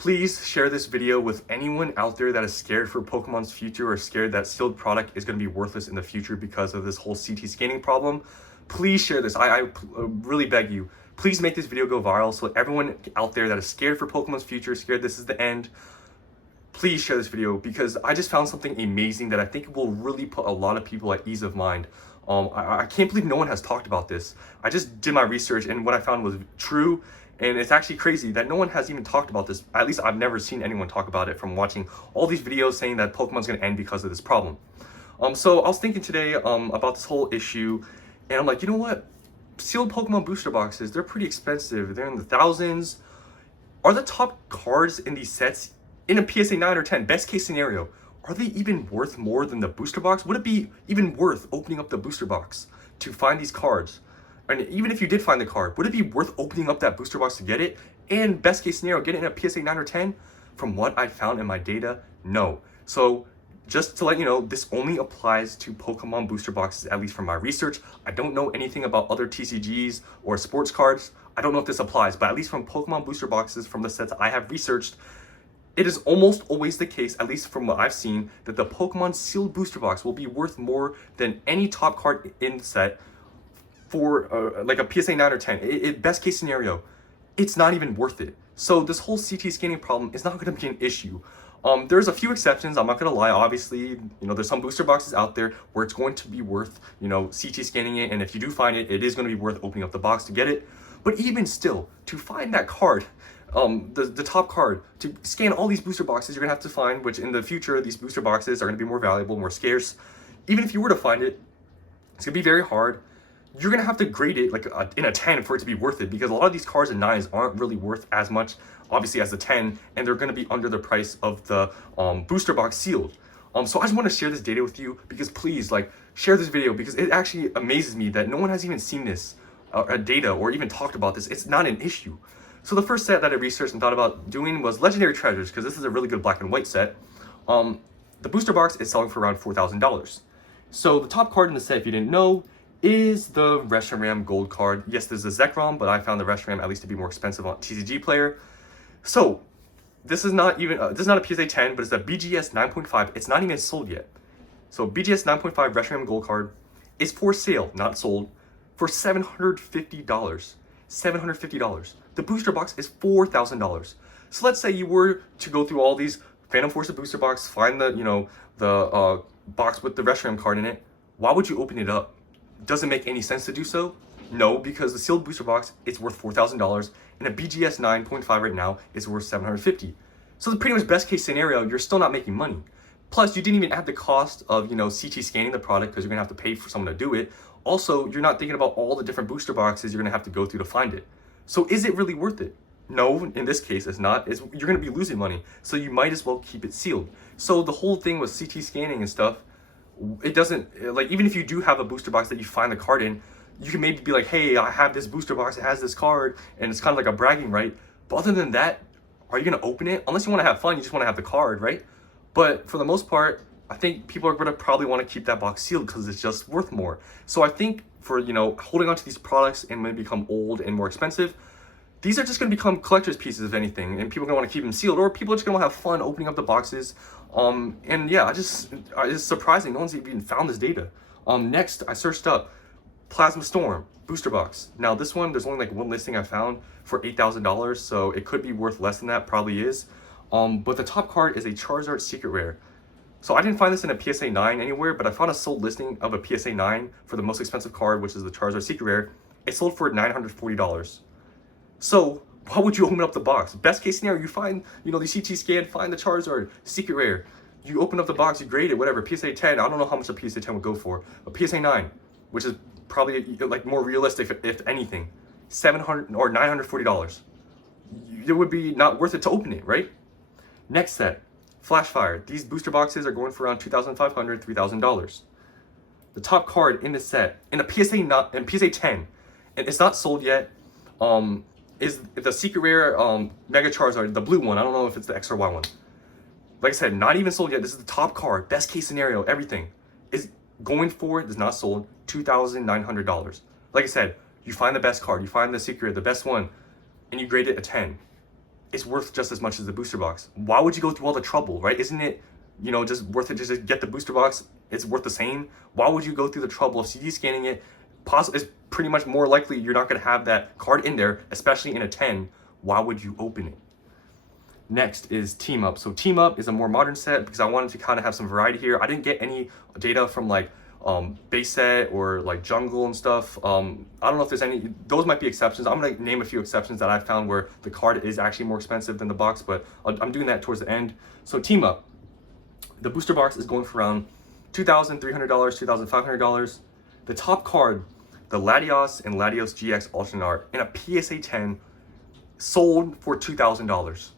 Please share this video with anyone out there that is scared for Pokemon's future or scared that sealed product is going to be worthless in the future because of this whole CT scanning problem. Please share this. I really beg you. Please make this video go viral so everyone out there that is scared for Pokemon's future, scared this is the end, please share this video because I just found something amazing that I think will really put a lot of people at ease of mind. I can't believe no one has talked about this. I just did my research and what I found was true, and it's actually crazy that no one has even talked about this. At least I've never seen anyone talk about it from watching all these videos saying that Pokemon's gonna end because of this problem. So I was thinking today about this whole issue, and I'm like, you know what? Sealed Pokemon booster boxes, they're pretty expensive. They're in the thousands. Are the top cards in these sets in a PSA 9 or 10, best case scenario, are they even worth more than the booster box? Would it be even worth opening up the booster box to find these cards? And even if you did find the card, would it be worth opening up that booster box to get it? And best case scenario, get it in a PSA 9 or 10? From what I found in my data, no. So just to let you know, this only applies to Pokemon booster boxes, at least from my research. I don't know anything about other TCGs or sports cards. I don't know if this applies, but at least from Pokemon booster boxes from the sets I have researched, it is almost always the case, at least from what I've seen, that the Pokemon sealed booster box will be worth more than any top card in the set for like a PSA 9 or 10. Best case scenario, it's not even worth it. So this whole CT scanning problem is not going to be an issue. There's a few exceptions, I'm not going to lie. Obviously, there's some booster boxes out there where it's going to be worth, CT scanning it. And if you do find it, it is going to be worth opening up the box to get it. But even still, to find that card, the top card, to scan all these booster boxes you're gonna have to find, which in the future these booster boxes are gonna be more valuable, more scarce. Even if you were to find it, it's gonna be very hard. You're gonna have to grade it like in a 10 for it to be worth it, because a lot of these cards in 9s aren't really worth as much obviously as the 10, and they're gonna be under the price of the booster box sealed. So I just want to share this data with you because please share this video, because it actually amazes me that no one has even seen this data or even talked about this. It's not an issue. So the first set that I researched and thought about doing was Legendary Treasures, because this is a really good black and white set. The booster box is selling for around $4,000. So the top card in the set, if you didn't know, is the Reshiram gold card. Yes, there's a Zekrom, but I found the Reshiram at least to be more expensive on TCG Player. So this is not even this is not a PSA 10, but it's a BGS 9.5. It's not even sold yet. So BGS 9.5 Reshiram gold card is for sale, not sold, for $750. $750. The booster box is $4,000. So let's say you were to go through all these Phantom Forces booster box, find the box with the Reshiram card in it. Why would you open it up? Doesn't make any sense to do so. No, because the sealed booster box, it's worth $4,000, and a BGS 9.5 right now is worth $750. So the pretty much best case scenario, you're still not making money. Plus, you didn't even add the cost of CT scanning the product, because you're gonna have to pay for someone to do it. Also, you're not thinking about all the different booster boxes you're gonna have to go through to find it. So is it really worth it? No, in this case, it's not. You're gonna be losing money, so you might as well keep it sealed. So the whole thing with CT scanning and stuff, it doesn't, even if you do have a booster box that you find the card in, you can maybe be like, hey, I have this booster box, it has this card, and it's kind of like a bragging right. But other than that, are you gonna open it? Unless you wanna have fun, you just wanna have the card, right? But for the most part, I think people are gonna probably wanna keep that box sealed because it's just worth more. So I think for, holding on to these products and when they become old and more expensive, these are just gonna become collector's pieces, if anything, and people are gonna wanna keep them sealed, or people are just gonna wanna have fun opening up the boxes. And yeah, it's surprising no one's even found this data. Next, I searched up Plasma Storm booster box. Now this one, there's only one listing I found for $8,000, so it could be worth less than that, probably is. But the top card is a Charizard Secret Rare. So I didn't find this in a PSA 9 anywhere, but I found a sold listing of a PSA 9 for the most expensive card, which is the Charizard Secret Rare. It sold for $940. So why would you open up the box? Best case scenario, you find, the CT scan, find the Charizard Secret Rare. You open up the box, you grade it, whatever, PSA 10, I don't know how much a PSA 10 would go for. A PSA 9, which is probably more realistic if anything, $700 or $940. It would be not worth it to open it, right? Next set, Flashfire. These booster boxes are going for around $2,500, $3,000. The top card in the set, in a PSA 10, and it's not sold yet, is the Secret Rare Mega Charizard, the blue one. I don't know if it's the X or Y one. Like I said, not even sold yet. This is the top card, best case scenario, everything. Is going for, is not sold, $2,900. Like I said, you find the best card, you find the Secret, the best one, and you grade it a 10. is worth just as much as the booster box. Why would you go through all the trouble, right? Isn't it, you know, just worth it to just get the booster box? It's worth the same. Why would you go through the trouble of CT scanning it? It's pretty much more likely you're not going to have that card in there, especially in a 10. Why would you open it? Next is Team Up. So Team Up is a more modern set because I wanted to kind of have some variety here. I didn't get any data from like base set or like jungle and stuff. I don't know if there's any, those might be exceptions. I'm gonna name a few exceptions that I found where the card is actually more expensive than the box, but I'm doing that towards the end. So Team Up, the booster box is going for around $2,300, $2,500. The top card, the Latios and Latios GX Alternate Art in a PSA 10 sold for $2,000.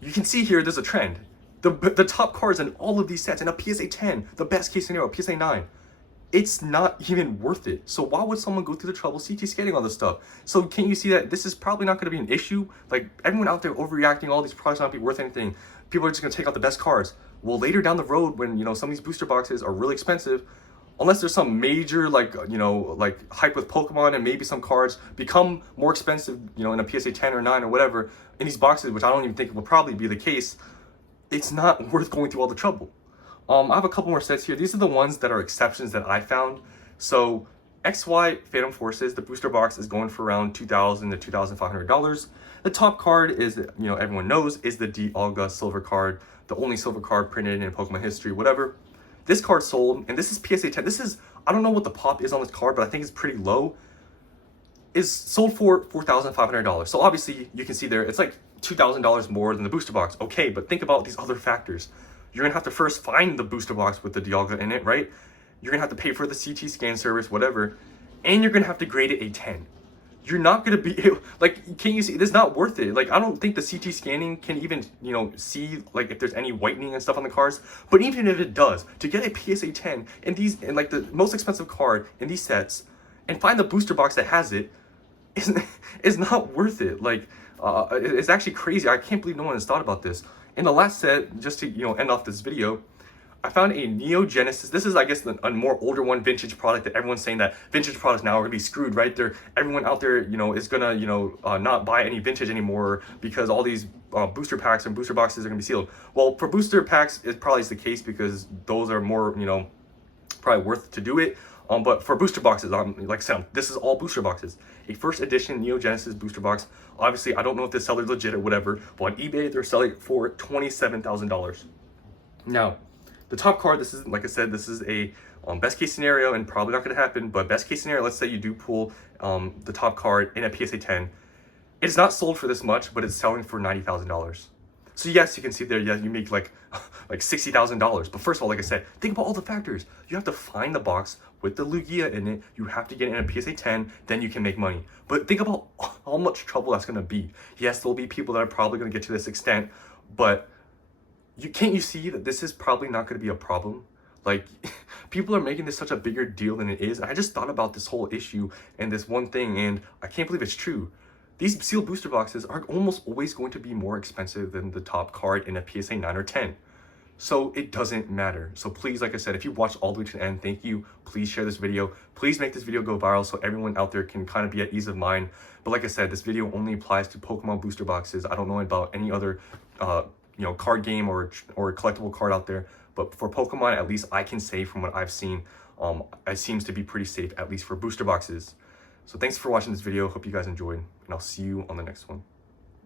You can see here there's a trend. The top cards in all of these sets in a PSA 10, the best case scenario, PSA 9, it's not even worth it. So why would someone go through the trouble CT scanning all this stuff? So can you see that this is probably not going to be an issue? Like everyone out there overreacting, all these products not be worth anything. People are just going to take out the best cards. Well, later down the road, when you know some of these booster boxes are really expensive, unless there's some major like you know like hype with Pokemon and maybe some cards become more expensive, you know, in a PSA 10 or 9 or whatever in these boxes, which I don't even think will probably be the case, it's not worth going through all the trouble. I have a couple more sets here. These are the ones that are exceptions that I found. So XY Phantom Forces, the booster box is going for around $2,000 to $2,500. The top card is, you know, everyone knows, is the Dialga silver card, the only silver card printed in Pokemon history, whatever. This card sold, and this is PSA 10. This is, I don't know what the pop is on this card, but I think it's pretty low. Is sold for $4,500. So obviously you can see there, it's like $2,000 more than the booster box. Okay, but think about these other factors. You're gonna have to first find the booster box with the Dialga in it, right? You're gonna have to pay for the CT scan service, whatever, and you're gonna have to grade it a 10. You're not gonna be like, can you see? It's not worth it. Like, I don't think the CT scanning can even, you know, see like if there's any whitening and stuff on the cards. But even if it does, to get a PSA 10 and these, and like the most expensive card in these sets, and find the booster box that has it, is not worth it. Like, it's actually crazy. I can't believe no one has thought about this. In the last set, just to, you know, end off this video, I found a Neo Genesis. This is, I guess, a more older one, vintage product that everyone's saying that vintage products now are gonna be screwed, right? Everyone out there, you know, is gonna, you know, not buy any vintage anymore because all these booster packs and booster boxes are gonna be sealed. Well, for booster packs, it probably is the case because those are more, you know, probably worth to do it. But for booster boxes, like I said, this is all booster boxes. A first edition Neo Genesis booster box. Obviously, I don't know if this seller's legit or whatever, but on eBay, they're selling it for $27,000. Now, the top card, this is, like I said, this is a best case scenario and probably not going to happen, but best case scenario, let's say you do pull the top card in a PSA 10. It's not sold for this much, but it's selling for $90,000. So yes, you can see there, yeah, you make like $60,000. But first of all, like I said, think about all the factors. You have to find the box with the Lugia in it. You have to get it in a PSA 10, then you can make money. But think about how much trouble that's going to be. Yes, there'll be people that are probably going to get to this extent, but can't you see that this is probably not going to be a problem? Like, people are making this such a bigger deal than it is. I just thought about this whole issue and this one thing, and I can't believe it's true. These sealed booster boxes are almost always going to be more expensive than the top card in a PSA 9 or 10. So it doesn't matter. So please, like I said, if you watched all the way to the end, thank you. Please share this video. Please make this video go viral so everyone out there can kind of be at ease of mind. But like I said, this video only applies to Pokemon booster boxes. I don't know about any other you know, card game or collectible card out there. But for Pokemon, at least I can say from what I've seen, it seems to be pretty safe, at least for booster boxes. So thanks for watching this video. Hope you guys enjoyed, and I'll see you on the next one.